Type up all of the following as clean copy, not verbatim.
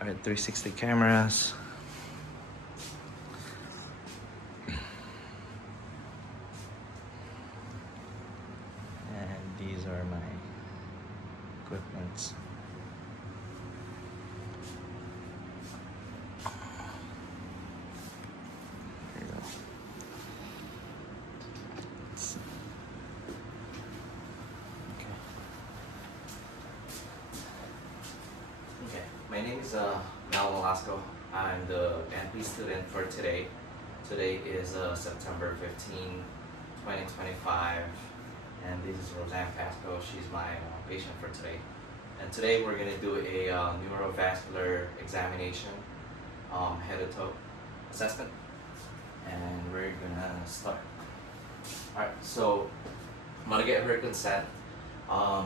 All right, 360 cameras. And these are my equipments. Here you go. Okay, my name is Unlisted. I'm the NP student for today. Today is September 15, 2025, and this is Roseanne Pasco. She's my patient for today. And today we're going to do a neurovascular examination, head to toe assessment, and we're going to start. Alright, so I'm going to get her consent.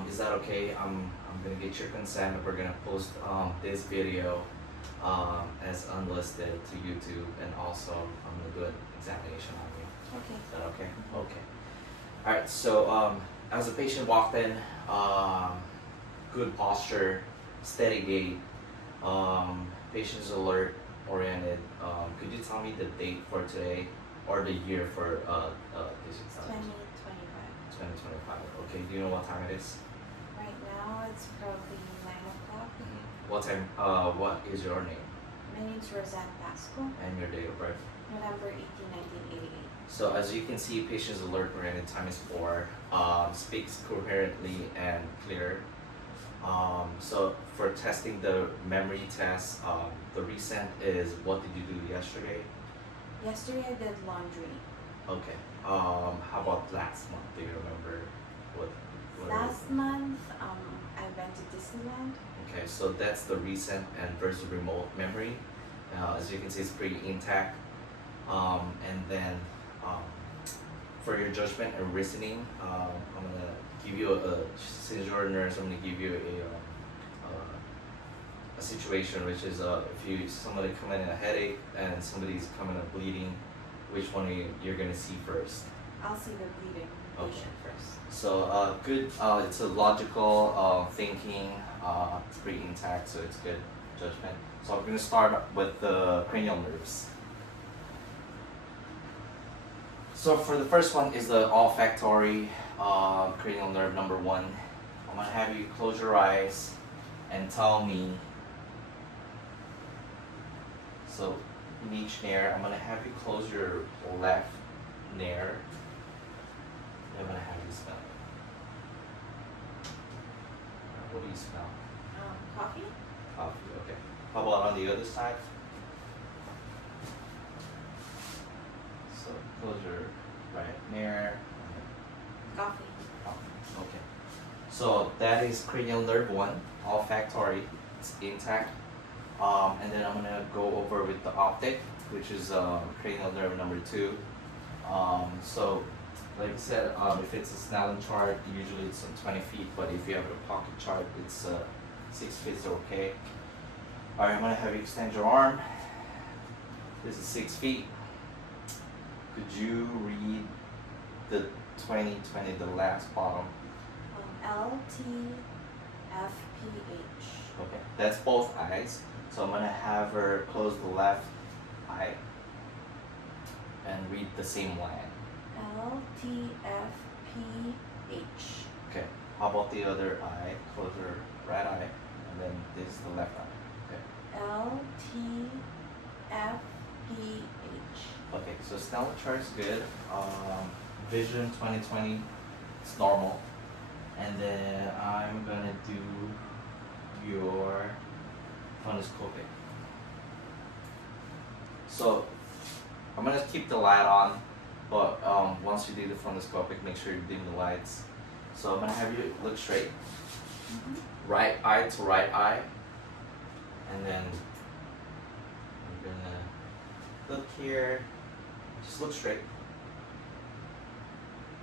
Is that okay? I'm gonna get your consent. We're gonna post this video as unlisted to YouTube, and also I'm gonna do an examination on you. Okay. Is that okay? Okay. All right. So as the patient walked in, good posture, steady gait. Patient's alert, oriented. Could you tell me the date for today or the year for this examination? 2025. Okay, do you know what time it is? Right now it's probably 9 o'clock. What time, what is your name? My name's Roseanne Pasco, And your date of birth? November 18, 1988. So as you can see, patient's alert, oriented, time is 4, speaks coherently and clear. So for testing the memory test, the recent is, what did you do yesterday? Yesterday I did laundry. Okay. How about last month? Do you remember what Last month I went to Disneyland. Okay, so that's the recent and versus remote memory. As you can see, it's pretty intact. And then for your judgment and reasoning, I'm gonna give you since you're a nurse, I'm gonna give you a situation, which is if somebody come in a headache and somebody's coming in bleeding, which one you're gonna see first? I'll see the bleeding patient first. So good. It's a logical thinking. It's pretty intact, so it's good judgment. So I'm gonna start with the cranial nerves. So for the first one is the olfactory cranial nerve number 1. I'm gonna have you close your eyes and tell me. So in each nair, I'm gonna have you close your left nair. I'm gonna have you smell. What do you smell? Coffee? Coffee, okay. How about on the other side? So close your right nair. Coffee. Coffee, okay. So that is cranial nerve 1, olfactory, it's intact. And then I'm gonna go over with the optic, which is cranial nerve number 2. So like I said, if it's a Snellen chart, usually it's 20 feet, but if you have a pocket chart, it's 6 feet is okay. Alright, I'm gonna have you extend your arm. This is 6 feet. Could you read the 2020, the last bottom? LTFPH. Okay, that's both eyes. So I'm gonna have her close the left eye and read the same line. LTFPH. Okay, how about the other eye? Close her right eye, and then this is the left eye. LTFPH. Okay, so Snellen chart is good. Vision 2020, it's normal. And then I'm gonna do your fundoscopic. So I'm gonna keep the light on, but once you do the fundoscopic, make sure you dim the lights. So I'm gonna have you look straight, right eye to right eye, and then I'm gonna look here. Just look straight.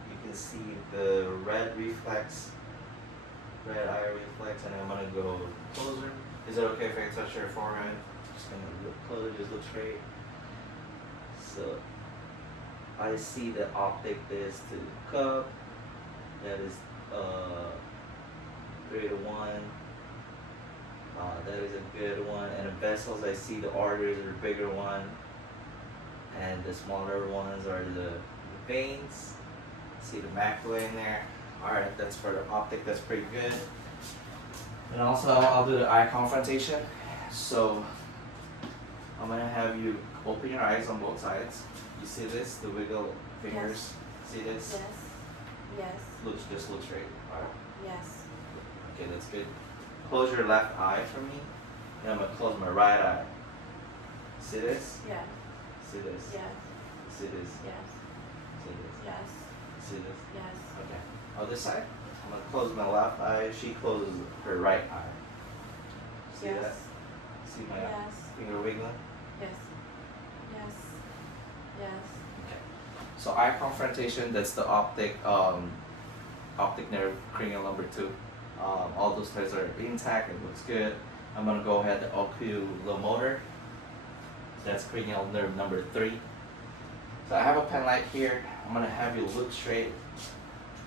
You can see the red reflex, red eye reflex, and I'm gonna go closer. Is it okay if I touch your forehead? Just gonna look closer, just look straight. So I see the optic is to the cup. That is 3 to 1. That is a good one. And the vessels, I see the arteries are the bigger one, and the smaller ones are the veins. See the macula in there. Alright, that's for the optic, that's pretty good. And also I'll do the eye confrontation. So I'm gonna have you open your eyes on both sides. You see this? The wiggle fingers. See this? Yes. Yes. Just look straight. Alright. Yes. Okay, that's good. Close your left eye for me. And I'm gonna close my right eye. See this? Yes. See this? Yes. See this? Yes. See this? Yes. See this? Yes. Okay. Other side. I'm gonna close my left eye. She closes her right eye. See Yes. that? See my Yes. finger wiggling? Yes. Yes. Yes. Okay. So eye confrontation, that's the optic nerve, cranial number 2. All those threads are intact, it looks good. I'm gonna go ahead, the oculomotor, that's cranial nerve number 3. So I have a pen light here. I'm gonna have you look straight.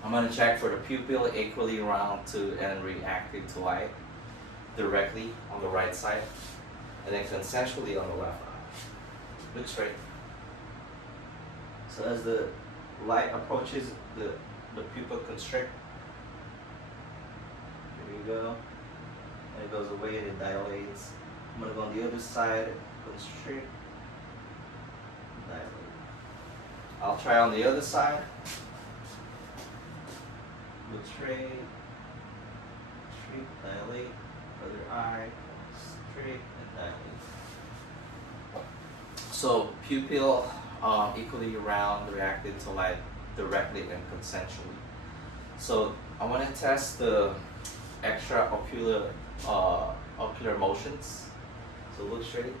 I'm gonna check for the pupil equally round to and reactive to light directly on the right side, and then consensually on the left eye. Look straight. So as the light approaches, the pupil constrict. Here we go. And it goes away and it dilates. I'm gonna go on the other side, constrict, dilate. I'll try on the other side. Look straight, dilate, other eye, straight, and dilate. So pupil equally round, reacted to light directly and consensually. So I want to test the extraocular ocular motions. So look straight.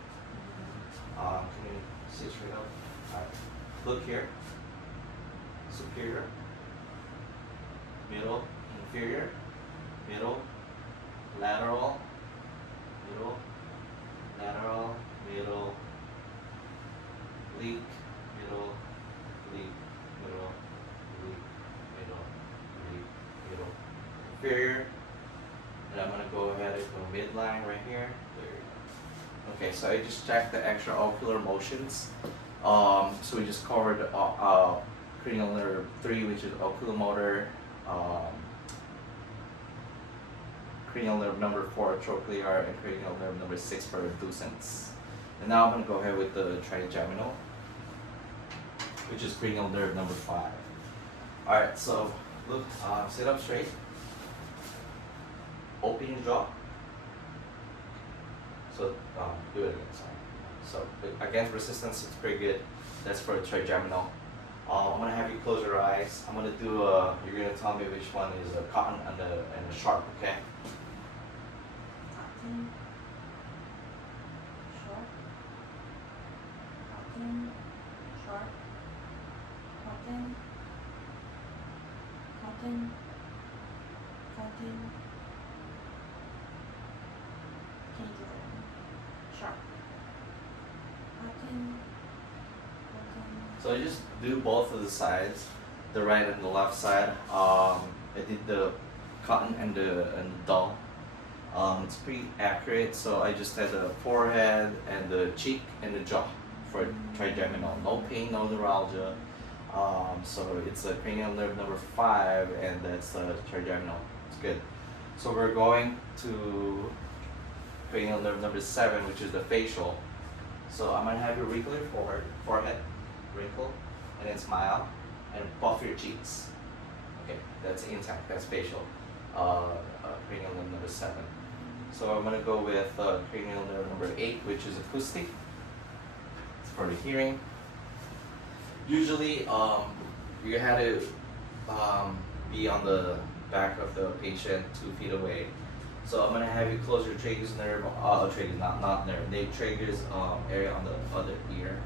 Can you see straight up? Alright. Look here. Superior. Middle, inferior, middle, lateral, middle, lateral, middle, leak, middle, leak, middle, leak, middle, leak, middle, inferior. And I'm gonna go ahead and go midline right here. There you go. Okay, so I just checked the extraocular motions. So we just covered cranial nerve 3, which is oculomotor. Cranial nerve number 4, trochlear, and cranial nerve number 6 for reducens. And now I'm going to go ahead with the trigeminal, which is cranial nerve number 5. Alright, so look, sit up straight, open your jaw. So do it again, sorry. So against resistance, it's pretty good. That's for trigeminal. I'm gonna have you close your eyes. I'm gonna do you're gonna tell me which one is a cotton and a sharp, okay? Cotton. Sharp. Cotton. Sharp. Cotton. Cotton. Cotton. Can you do that? Sharp. Cotton. Cotton. So I just do both of the sides, the right and the left side. I did the cotton and the dull. It's pretty accurate. So I just had the forehead and the cheek and the jaw for trigeminal. No pain, no neuralgia. So it's a cranial nerve number 5, and that's trigeminal. It's good. So we're going to cranial nerve number 7, which is the facial. So I'm gonna have you wrinkle your forehead, wrinkle, and then smile, and puff your cheeks. Okay, that's intact, that's facial. Cranial nerve number 7. So I'm gonna go with cranial nerve number 8, which is acoustic. It's for the hearing. Usually, you had to be on the back of the patient 2 feet away. So I'm gonna have you close your tragus nerve, not nerve, the tragus area on the other ear.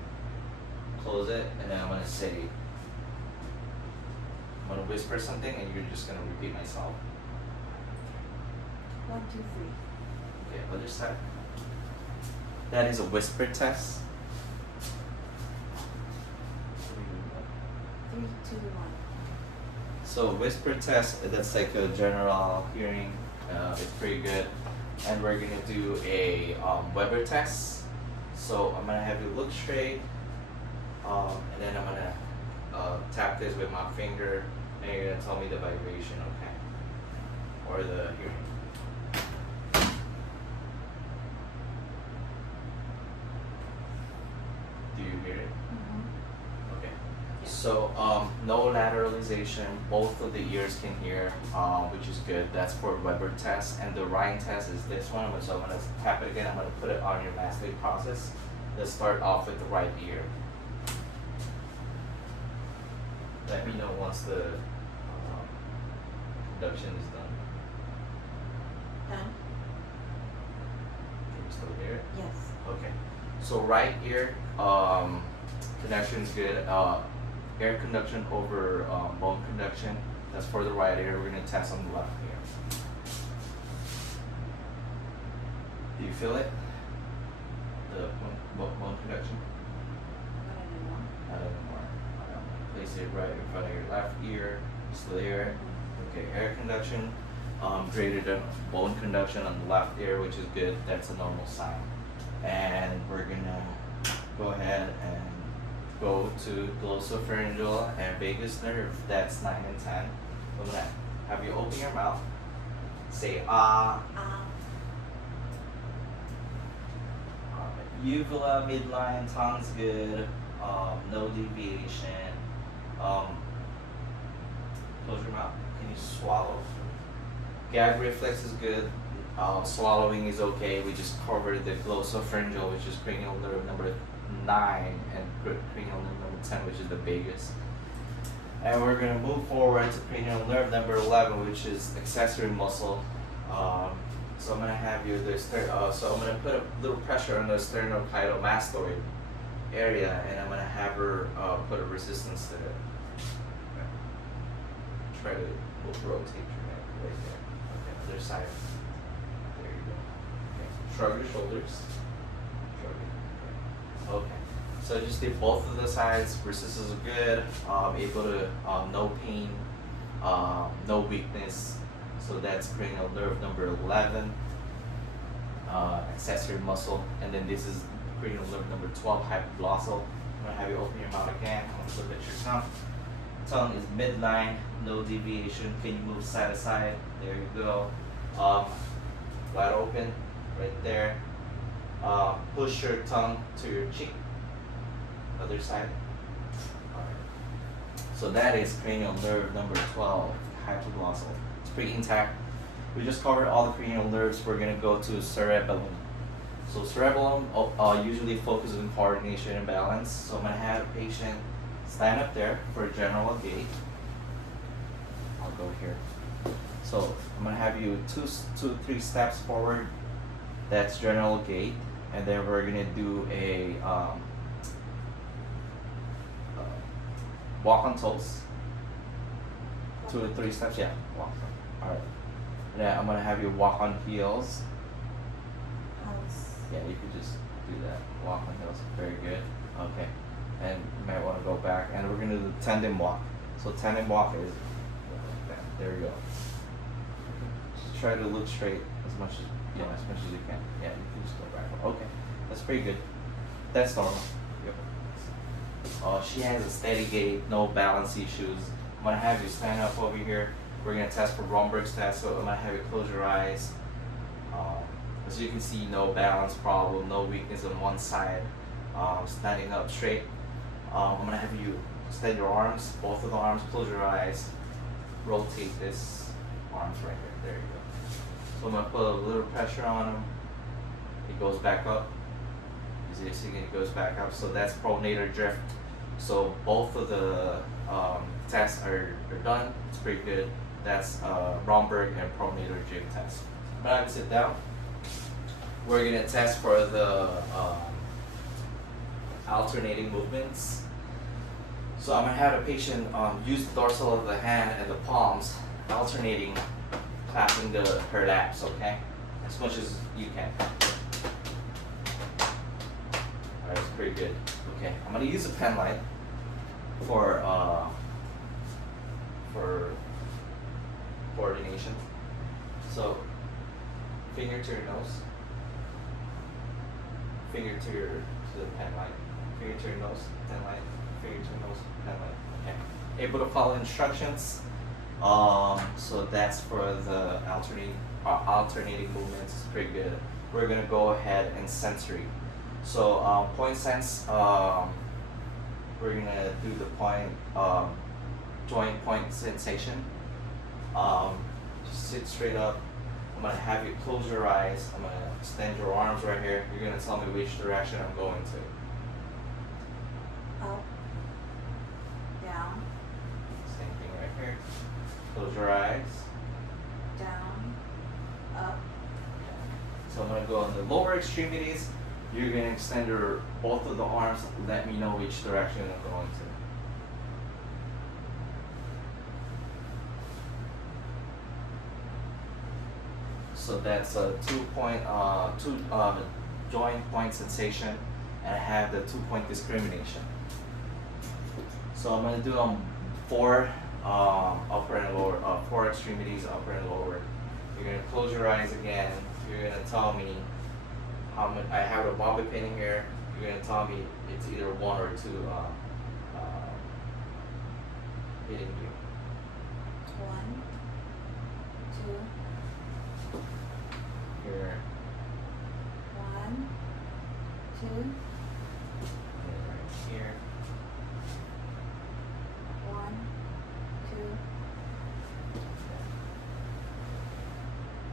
Close it, and then I'm gonna say, I'm gonna whisper something, and you're just gonna repeat myself. 1, 2, 3. Okay, other side. That is a whisper test. 3, 2, 1. So whisper test, that's like a general hearing. It's pretty good. and we're gonna do a Weber test. So I'm gonna have you look straight, and then I'm gonna tap this with my finger, and you're gonna tell me the vibration, okay? Or the hearing. Do you hear it? Okay. So no lateralization. Both of the ears can hear, which is good. That's for Weber test, and the Ryan test is this one. So I'm gonna tap it again. I'm gonna put it on your mastoid process. Let's start off with the right ear. Let me know once the conduction is done. Done? Can you still hear it? Yes. Okay. So right ear connection is good. Air conduction over bone conduction. That's for the right ear. We're gonna test on the left ear. Do you feel it? The bone conduction? Not anymore. Not anymore. Place it right in front of your left ear. Still hear it? Okay. Air conduction greater than bone conduction on the left ear, which is good. That's a normal sign. And we're gonna go ahead and go to glossopharyngeal and vagus nerve. That's 9 and 10. I'm gonna have you open your mouth. Say ah. Uvula, midline, tongue's good. No deviation. Close your mouth. Can you swallow? Gag reflex is good. Swallowing is okay. We just covered the glossopharyngeal, which is cranial nerve number 9, and cranial nerve number 10, which is the vagus. And we're gonna move forward to cranial nerve number 11, which is accessory muscle. So I'm gonna have you so I'm gonna put a little pressure on the sternocleidomastoid area, and I'm gonna have her put a resistance to it. Try to rotate your neck right there. Okay, other side. There you go. Okay. Shrug your shoulders. Shrug it. Okay. So just did both of the sides. Resistance is good. Able to no pain, no weakness. So that's cranial nerve number 11, accessory muscle, and then this is cranial nerve number 12, hypoglossal. I'm gonna have you open your mouth again. I'm gonna look at your tongue. Tongue is midline, no deviation. Can you move side to side? There you go. Wide open, right there. Push your tongue to your cheek. Other side. Alright. So that is cranial nerve number 12, hypoglossal. It's pretty intact. We just covered all the cranial nerves. We're gonna go to cerebellum. So cerebellum usually focuses on coordination and balance. So I'm gonna have a patient stand up there for a general gait. I'll go here. So I'm gonna have you 3 steps forward. That's general gait, and then we're gonna do a walk on toes. 2 to 3 steps, yeah. Walk. All right. Then I'm gonna have you walk on heels. Yeah, you could just do that. Walk on heels. Very good. Okay. And you might want to go back, and we're gonna do the tandem walk. So tandem walk is like that. There we go. Just try to look straight as much as you can. Yeah, you can just go back. Okay, that's pretty good. That's normal. Yep. She has a steady gait, no balance issues. I'm gonna have you stand up over here. We're gonna test for Romberg's test. So I'm gonna have you close your eyes. As you can see, no balance problem, no weakness on one side. Standing up straight. I'm gonna have you extend your arms, both of the arms, close your eyes, rotate this arms right here. There you go. So I'm gonna put a little pressure on him. He goes back up. You see it goes back up. So that's pronator drift. So both of the tests are done. It's pretty good. That's Romberg and pronator drift test. I'm gonna have you sit down. We're gonna test for the alternating movements. So I'm gonna have a patient use the dorsal of the hand and the palms, alternating, clapping her laps, okay? As much as you can. Alright, it's pretty good. Okay, I'm gonna use a pen light for coordination. So Finger to your nose. Finger to the pen light. Finger to your nose, pen light. Finger to your nose, pen light. Okay. Able to follow instructions. So that's for the alternating movements. It's pretty good. We're gonna go ahead and sensory. So point sense. We're gonna do the point joint point sensation. Just sit straight up. I'm gonna have you close your eyes. I'm gonna extend your arms right here. You're gonna tell me which direction I'm going to. Up, down, Same thing right here. Close your eyes. down, up, So I'm gonna go on the lower extremities. You're gonna extend your both of the arms. Let me know which direction I'm going to. So that's a two joint point sensation, and I have the 2-point discrimination. So I'm gonna do four upper and lower, four extremities, upper and lower. You're gonna close your eyes again. You're gonna tell me how much. I have a bobby pin here. You're gonna tell me it's either 1 or 2 hitting you. 1, 2, Here, 1, 2, and right here. 1, 2,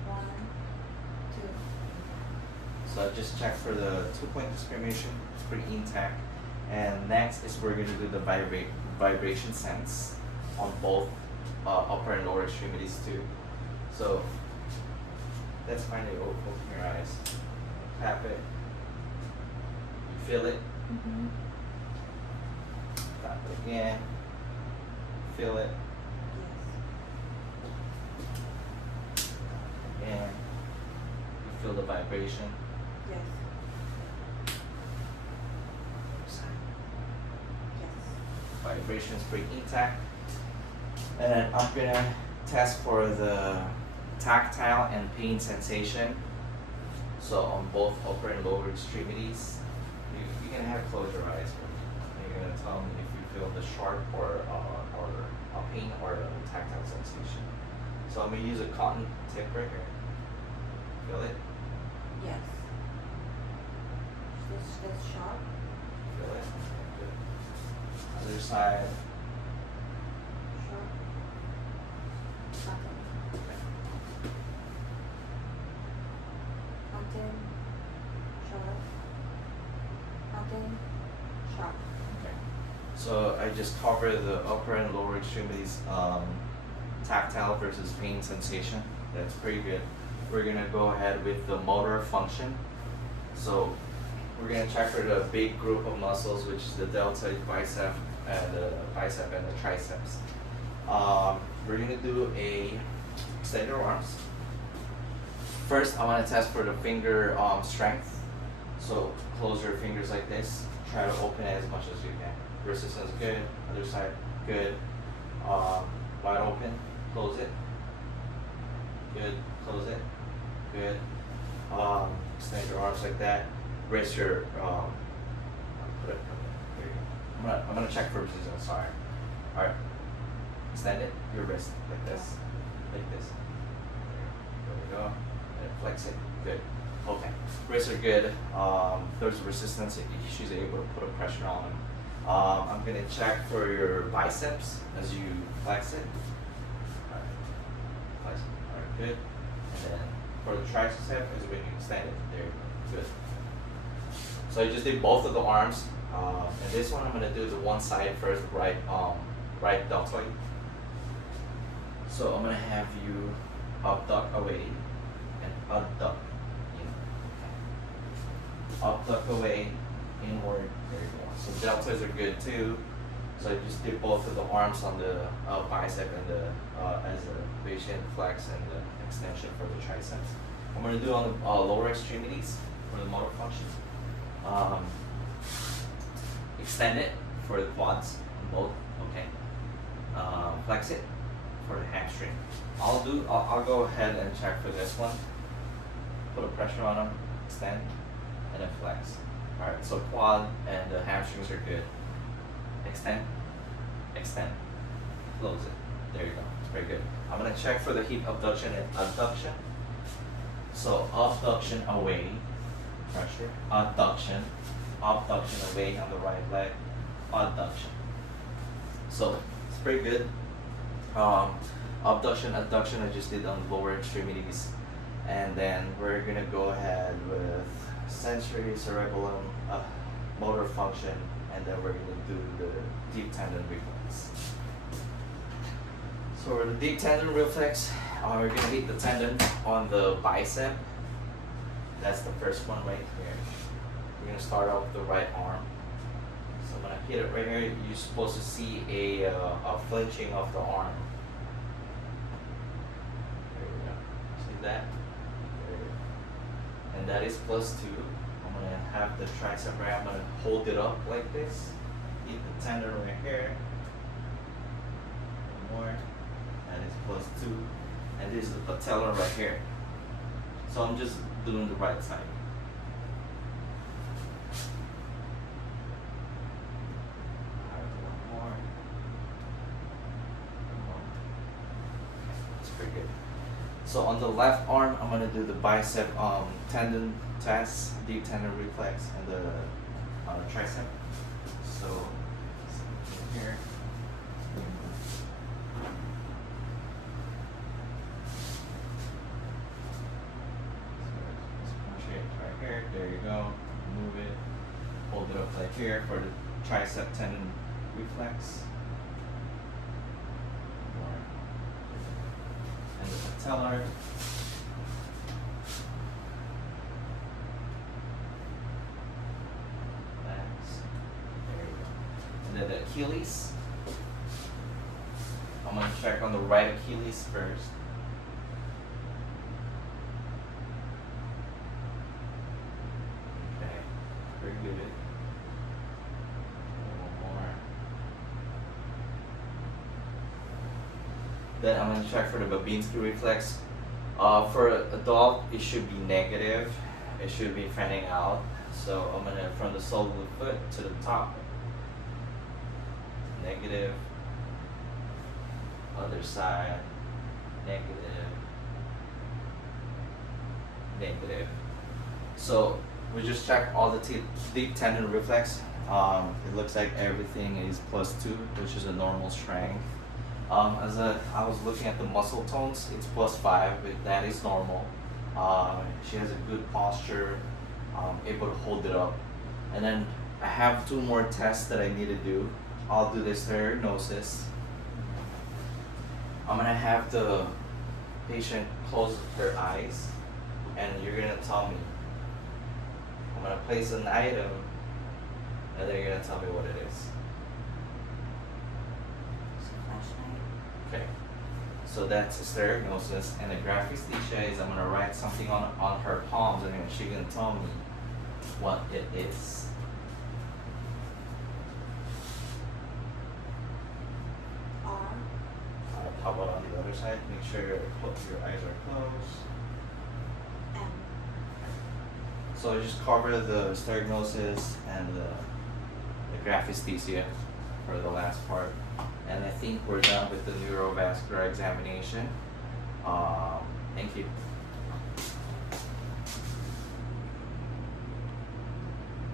1, 2. So I just checked for the 2-point discrimination. It's pretty intact. And next is we're going to do the vibration sense on both upper and lower extremities too. So let's finally open your eyes. Tap it. You feel it. Mm-hmm. Tap it again. Feel it. Yes. Again. You feel the vibration. Yes. Yes. Vibration is pretty intact. And then I'm gonna test for the tactile and pain sensation. So on both upper and lower extremities, you can have close your eyes. And you're gonna tell me if you feel the sharp or a pain or a tactile sensation. So I'm gonna use a cotton tip right here. Feel it? Yes. That's sharp. Feel it? Good. Other side. Sharp. Nothing. Nothing. Sharp. Nothing. Sharp. Okay. So I just cover the upper and lower extremities tactile versus pain sensation. That's pretty good. We're gonna go ahead with the motor function. So we're gonna check for the big group of muscles, which is the deltoid bicep and the triceps. We're gonna do a extend your arms. First, I want to test for the finger strength. So close your fingers like this. Try to open it as much as you can. Resistance good. Other side good. Wide open. Close it. Good. Close it. Good. Extend your arms like that. Raise your put it here you go. I'm gonna check for resistance. Sorry. All right. Extend it. Your wrist like this. Like this. There we go. And flex it. Good. Okay. Wrists are good. There's resistance. She's able to put a pressure on them. I'm gonna check for your biceps as you flex it. Alright. Flex it. Alright, good. And then for the tricep is when you extend it. There you go. Good. So I just did both of the arms. And this one I'm gonna do the one side first, right deltoid. So I'm gonna have you abduct away and abduct in. Abduct away, inward. There you go. So deltoids are good too. So I just did both of the arms on the bicep and the as a patient flex and the extension for the triceps. I'm gonna do on the lower extremities for the motor function. Extend it for the quads on both. Okay. Flex it for the hamstring. I'll go ahead and check for this one. put a pressure on them, extend, and then flex. Alright, so quad and the hamstrings are good. Extend, extend, close it. There you go. It's very good. I'm gonna check for the hip abduction and adduction. So abduction away, pressure, adduction, abduction away on the right leg, adduction. So it's pretty good. Abduction, adduction I just did on the lower extremities. And then we're gonna go ahead with sensory, cerebellum, motor function, and then we're gonna do the deep tendon reflex. So for the deep tendon reflex, we're gonna hit the tendon on the bicep. That's the first one right here. We're gonna start off with the right arm. So I'm gonna hit it right here. You're supposed to see a flinching of the arm. There we go. See that? There we go. And that is +2. I'm gonna have the tricep right. I'm gonna hold it up like this. Hit the tendon right here. One more. That is +2. And this is the patella right here. So I'm just doing the right side. One more. That's pretty good. So on the left arm, I'm gonna do the bicep tendon test, deep tendon reflex, and the tricep. So here. There you go. Move it. Hold it up like here for the tricep tendon reflex. And the patellar. There you go. And then the Achilles. I'm going to check on the right Achilles first. Very good. One more. Then I'm going to check for the Babinski reflex. For adult, it should be negative. It should be fanning out. So I'm going to, from the sole of the foot to the top. Negative. Other side. Negative. Negative. So we just checked all the deep tendon reflex. It looks like everything is +2, which is a normal strength. I was looking at the muscle tones, it's +5, but that is normal. She has a good posture, able to hold it up. And then I have 2 more tests that I need to do. I'll do this diagnosis. I'm gonna have the patient close their eyes, and you're gonna tell me. I'm gonna place an item, and then you're gonna tell me what it is. Flashlight. Okay. So that's a diagnosis, and the graphesthesia is I'm gonna write something on her palms, and then she's gonna tell me what it is. R. How about on the other side? Make sure your eyes are closed. M. So I just cover the diagnosis and the graphesthesia for the last part. And I think we're done with the neurovascular examination. Thank you.